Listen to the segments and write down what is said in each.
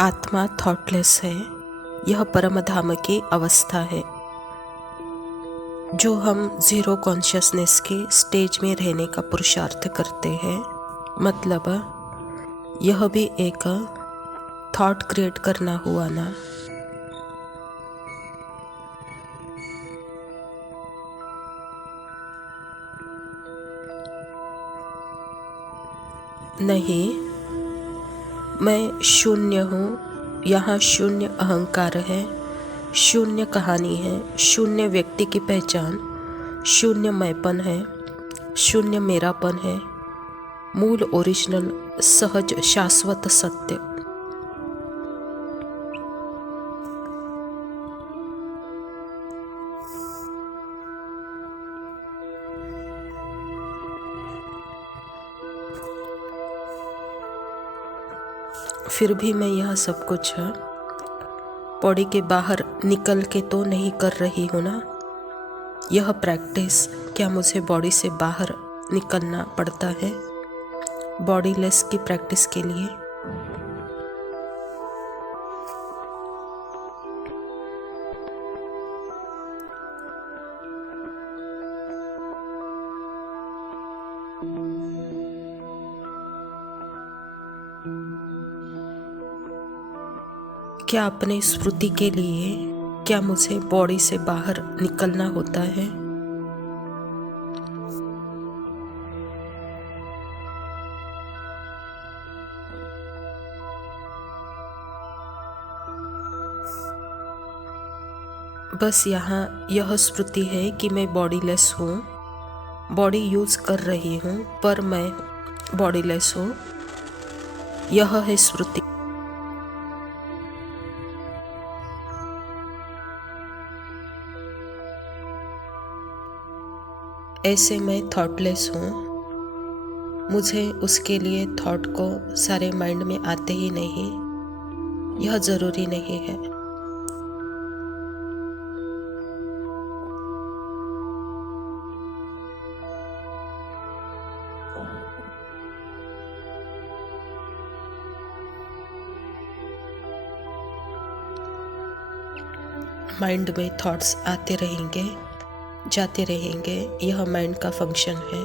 आत्मा थॉटलेस है। यह परम धाम की अवस्था है जो हम जीरो कॉन्शियसनेस के स्टेज में रहने का पुरुषार्थ करते हैं। मतलब यह भी एक थॉट क्रिएट करना हुआ ना। नहीं, मैं शून्य हूँ। यहाँ शून्य अहंकार है, शून्य कहानी है, शून्य व्यक्ति की पहचान, शून्य मैंपन है, शून्य मेरापन है, मूल ओरिजिनल सहज शाश्वत सत्य। फिर भी मैं यह सब कुछ बॉडी के बाहर निकल के तो नहीं कर रही हूँ ना। यह प्रैक्टिस क्या मुझे बॉडी से बाहर निकलना पड़ता है बॉडी लेस की प्रैक्टिस के लिए? क्या अपने स्मृति के लिए क्या मुझे बॉडी से बाहर निकलना होता है? बस यहाँ यह स्मृति है कि मैं बॉडीलेस हूँ, बॉडी यूज कर रही हूँ पर मैं बॉडीलेस हूँ। यह है स्मृति। ऐसे मैं थॉटलेस हूँ। मुझे उसके लिए थॉट को सारे माइंड में आते ही नहीं, यह जरूरी नहीं है। माइंड में थॉट्स आते रहेंगे, जाते रहेंगे, यह माइंड का फंक्शन है।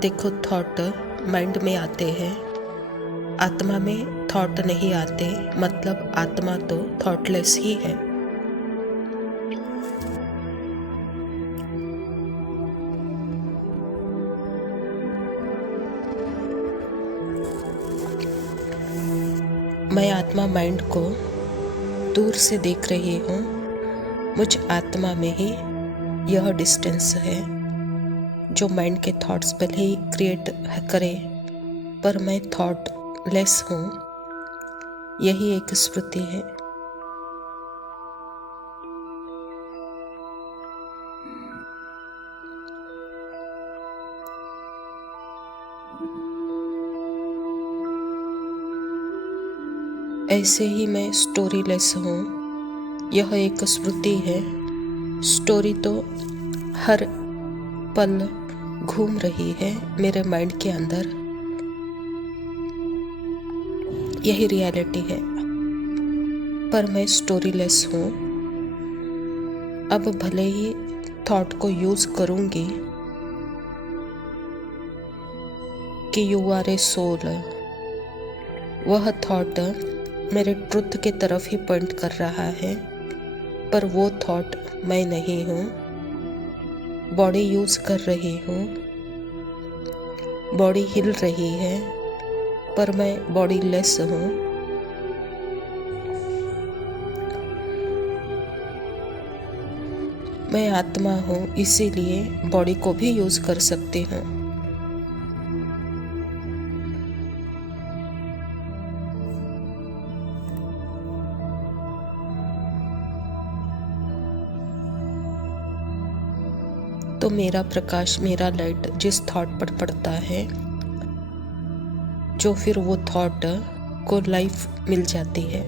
देखो, थॉट माइंड में आते हैं, आत्मा में थॉट नहीं आते, मतलब आत्मा तो थॉटलेस ही है। मैं आत्मा माइंड को दूर से देख रही हूँ। मुझ आत्मा में ही यह डिस्टेंस है जो माइंड के थॉट्स भले ही क्रिएट करे पर मैं थॉट लेस हूँ। यही एक स्मृति है। ऐसे ही मैं स्टोरी लेस हूँ। यह एक स्मृति है। स्टोरी तो हर पल घूम रही है मेरे माइंड के अंदर, यही रियलिटी है, पर मैं स्टोरी लेस हूँ। अब भले ही थॉट को यूज करूँगी कि यू आर ए सोल, वह थॉट मेरे ट्रुथ के तरफ ही पॉइंट कर रहा है, पर वो थॉट मैं नहीं हूँ। बॉडी यूज कर रही हूँ, बॉडी हिल रही है, पर मैं बॉडी लेस हूँ। मैं आत्मा हूँ, इसीलिए बॉडी को भी यूज कर सकती हूँ। तो मेरा प्रकाश, मेरा लाइट जिस थॉट पर पड़ता है जो फिर वो थॉट को लाइफ मिल जाती है।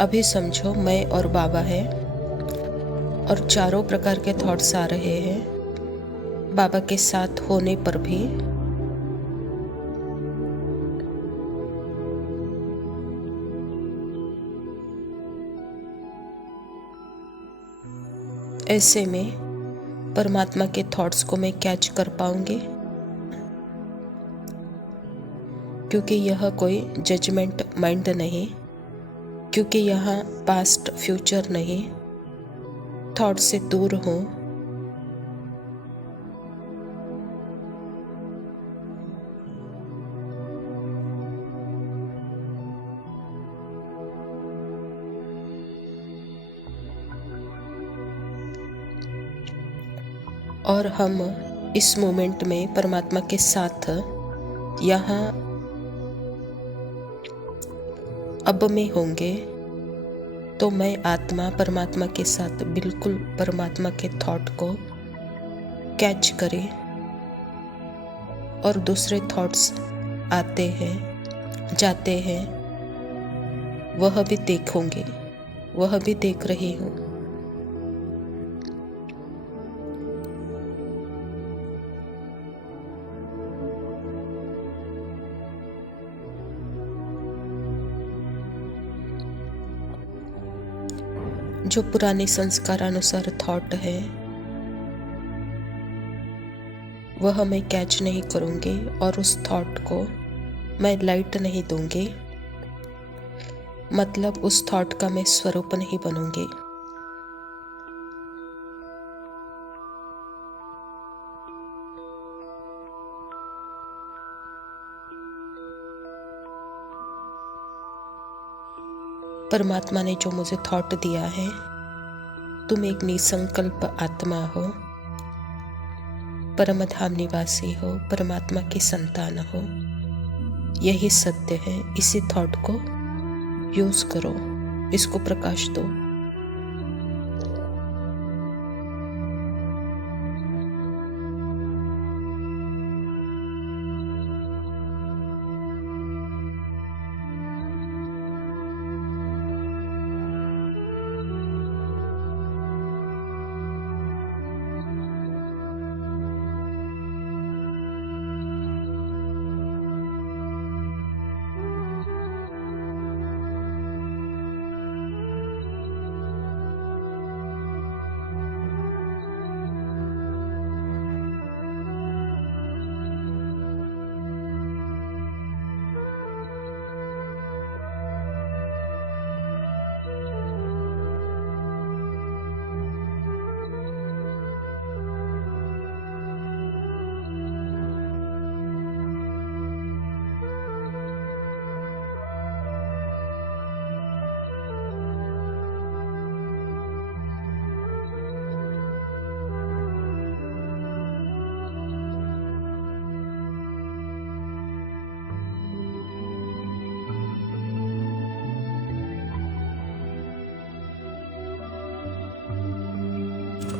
अभी समझो मैं और बाबा है और चारों प्रकार के थॉट्स आ रहे हैं बाबा के साथ होने पर भी। ऐसे में परमात्मा के थॉट्स को मैं कैच कर पाऊंगी, क्योंकि यह कोई जजमेंट माइंड नहीं, क्योंकि यहाँ पास्ट फ्यूचर नहीं, थॉट से दूर हूँ। और हम इस मोमेंट में परमात्मा के साथ यहाँ अब में होंगे, तो मैं आत्मा परमात्मा के साथ बिल्कुल परमात्मा के थॉट को कैच करे और दूसरे थॉट्स आते हैं जाते हैं वह भी देखूंगी, वह भी देख रही हूँ। जो पुराने संस्कार अनुसार थॉट है वह मैं कैच नहीं करूंगी और उस थॉट को मैं लाइट नहीं दूंगी, मतलब उस थॉट का मैं स्वरूप नहीं बनूंगी। परमात्मा ने जो मुझे थॉट दिया है, तुम एक निसंकल्प आत्मा हो, परमधाम निवासी हो, परमात्मा की संतान हो, यही सत्य है। इसी थॉट को यूज करो, इसको प्रकाश दो।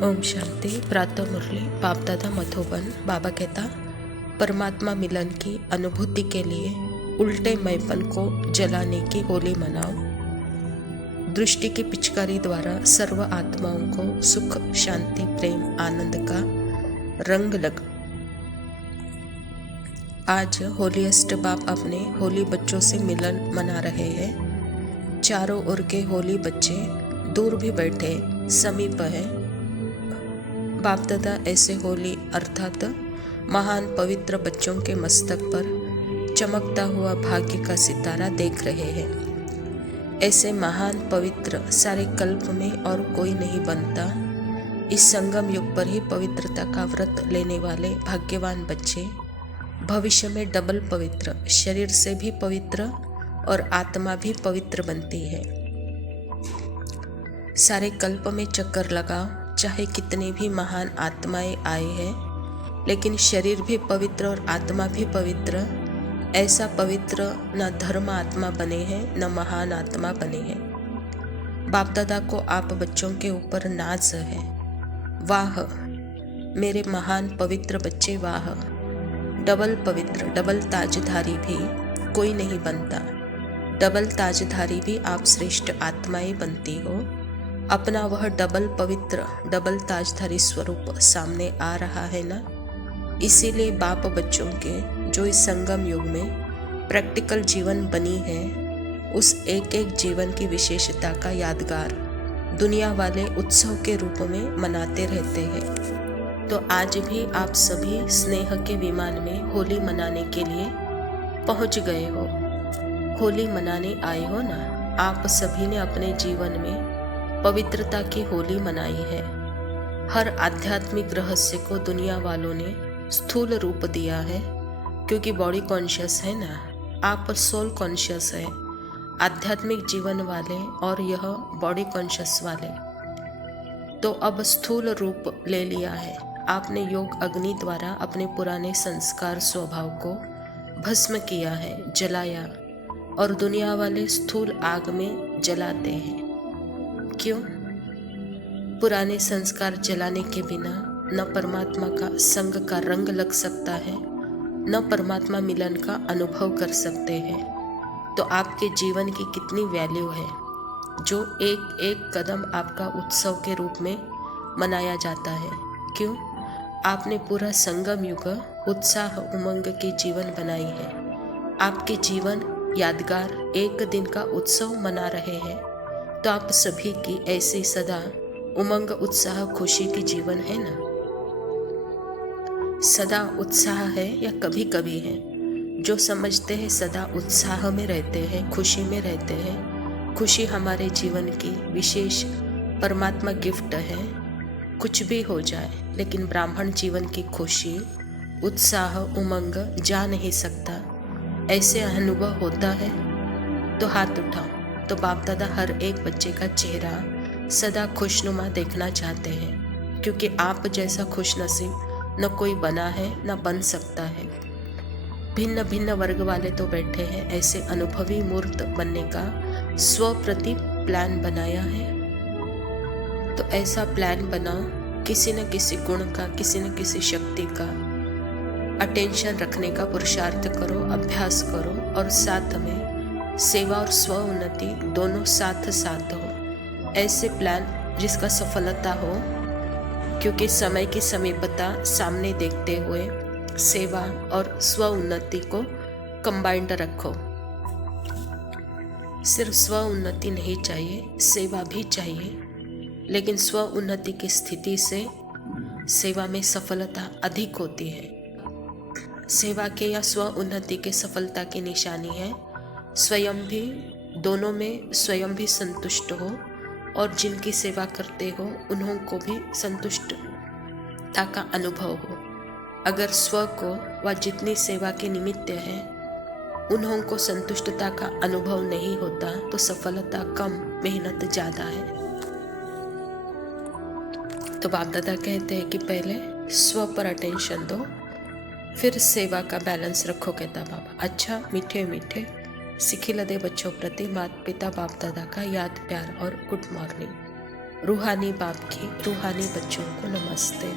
ओम शांति। प्रातः मुरली बाप दादा मधुबन। बाबा कहता, परमात्मा मिलन की अनुभूति के लिए उल्टे मैंपन को जलाने की होली मनाओ। दृष्टि की पिचकारी द्वारा सर्व आत्माओं को सुख, शांति, प्रेम, आनंद का रंग लगा। आज होलीएस्ट बाप अपने होली बच्चों से मिलन मना रहे हैं। चारों ओर के होली बच्चे दूर भी बैठे समीप है। बाप दादा ऐसे होली अर्थात महान पवित्र बच्चों के मस्तक पर चमकता हुआ भाग्य का सितारा देख रहे हैं। ऐसे महान पवित्र सारे कल्प में और कोई नहीं बनता। इस संगम युग पर ही पवित्रता का व्रत लेने वाले भाग्यवान बच्चे भविष्य में डबल पवित्र, शरीर से भी पवित्र और आत्मा भी पवित्र बनती है। सारे कल्प में चक्कर लगाओ, चाहे कितनी भी महान आत्माएं आए हैं, लेकिन शरीर भी पवित्र और आत्मा भी पवित्र ऐसा पवित्र न धर्म आत्मा बने हैं न महान आत्मा बने हैं। बाप दादा को आप बच्चों के ऊपर नाज है। वाह मेरे महान पवित्र बच्चे, वाह। डबल पवित्र, डबल ताजधारी भी कोई नहीं बनता। डबल ताजधारी भी आप श्रेष्ठ आत्माएं बनती हो। अपना वह डबल पवित्र, डबल ताजधारी स्वरूप सामने आ रहा है ना। इसीलिए बाप बच्चों के जो इस संगम युग में प्रैक्टिकल जीवन बनी है, उस एक एक जीवन की विशेषता का यादगार दुनिया वाले उत्सव के रूप में मनाते रहते हैं। तो आज भी आप सभी स्नेह के विमान में होली मनाने के लिए पहुंच गए हो। होली मनाने आए हो ना। आप सभी ने अपने जीवन में पवित्रता की होली मनाई है। हर आध्यात्मिक रहस्य को दुनिया वालों ने स्थूल रूप दिया है, क्योंकि बॉडी कॉन्शियस है ना, आप सोल कॉन्शियस है, आध्यात्मिक जीवन वाले और यह बॉडी कॉन्शियस वाले। तो अब स्थूल रूप ले लिया है। आपने योग अग्नि द्वारा अपने पुराने संस्कार स्वभाव को भस्म किया है, जलाया, और दुनिया वाले स्थूल आग में जलाते हैं। क्यों? पुराने संस्कार जलाने के बिना न परमात्मा का संग का रंग लग सकता है, न परमात्मा मिलन का अनुभव कर सकते हैं। तो आपके जीवन की कितनी वैल्यू है जो एक एक कदम आपका उत्सव के रूप में मनाया जाता है। क्यों? आपने पूरा संगम युग उत्साह उमंग के जीवन बनाई है। आपके जीवन यादगार एक दिन का उत्सव मना रहे हैं। तो आप सभी की ऐसी सदा उमंग उत्साह खुशी की जीवन है ना। सदा उत्साह है या कभी कभी है? जो समझते हैं सदा उत्साह में रहते हैं, खुशी में रहते हैं। खुशी हमारे जीवन की विशेष परमात्मा गिफ्ट है। कुछ भी हो जाए, लेकिन ब्राह्मण जीवन की खुशी, उत्साह, उमंग जा नहीं सकता। ऐसे अनुभव होता है तो हाथ उठाओ। तो बाप दादा हर एक बच्चे का चेहरा सदा खुशनुमा देखना चाहते हैं, क्योंकि आप जैसा खुशनसीब न कोई बना है न बन सकता है। भिन्न भिन्न वर्ग वाले तो बैठे हैं, ऐसे अनुभवी मूर्त बनने का स्वप्रति प्लान बनाया है। तो ऐसा प्लान बनाओ, किसी न किसी गुण का, किसी न किसी शक्ति का अटेंशन रखने का पुरुषार्थ करो, अभ्यास करो, और साथ में सेवा और स्व उन्नति दोनों साथ साथ हो। ऐसे प्लान जिसका सफलता हो, क्योंकि समय की समीपता सामने देखते हुए सेवा और स्व उन्नति को कंबाइंड रखो। सिर्फ स्व उन्नति नहीं चाहिए, सेवा भी चाहिए, लेकिन स्व उन्नति की स्थिति से सेवा में सफलता अधिक होती है। सेवा के या स्व उन्नति के सफलता की निशानी है स्वयं भी, दोनों में स्वयं भी संतुष्ट हो और जिनकी सेवा करते हो उन्हों को भी संतुष्टता का अनुभव हो। अगर स्व को व जितनी सेवा के निमित्त है उन्हों को संतुष्टता का अनुभव नहीं होता, तो सफलता कम, मेहनत ज़्यादा है। तो बाप दादा कहते हैं कि पहले स्व पर अटेंशन दो, फिर सेवा का बैलेंस रखो। कहता बाबा अच्छा मीठे मीठे सिखिलदे बच्चों प्रति माता पिता बाप दादा का याद प्यार और गुड मॉर्निंग। रूहानी बाप की रूहानी बच्चों को नमस्ते।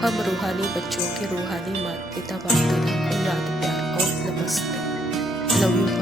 हम रूहानी बच्चों के रूहानी माता पिता बाप दादा को याद प्यार और नमस्ते। Love you.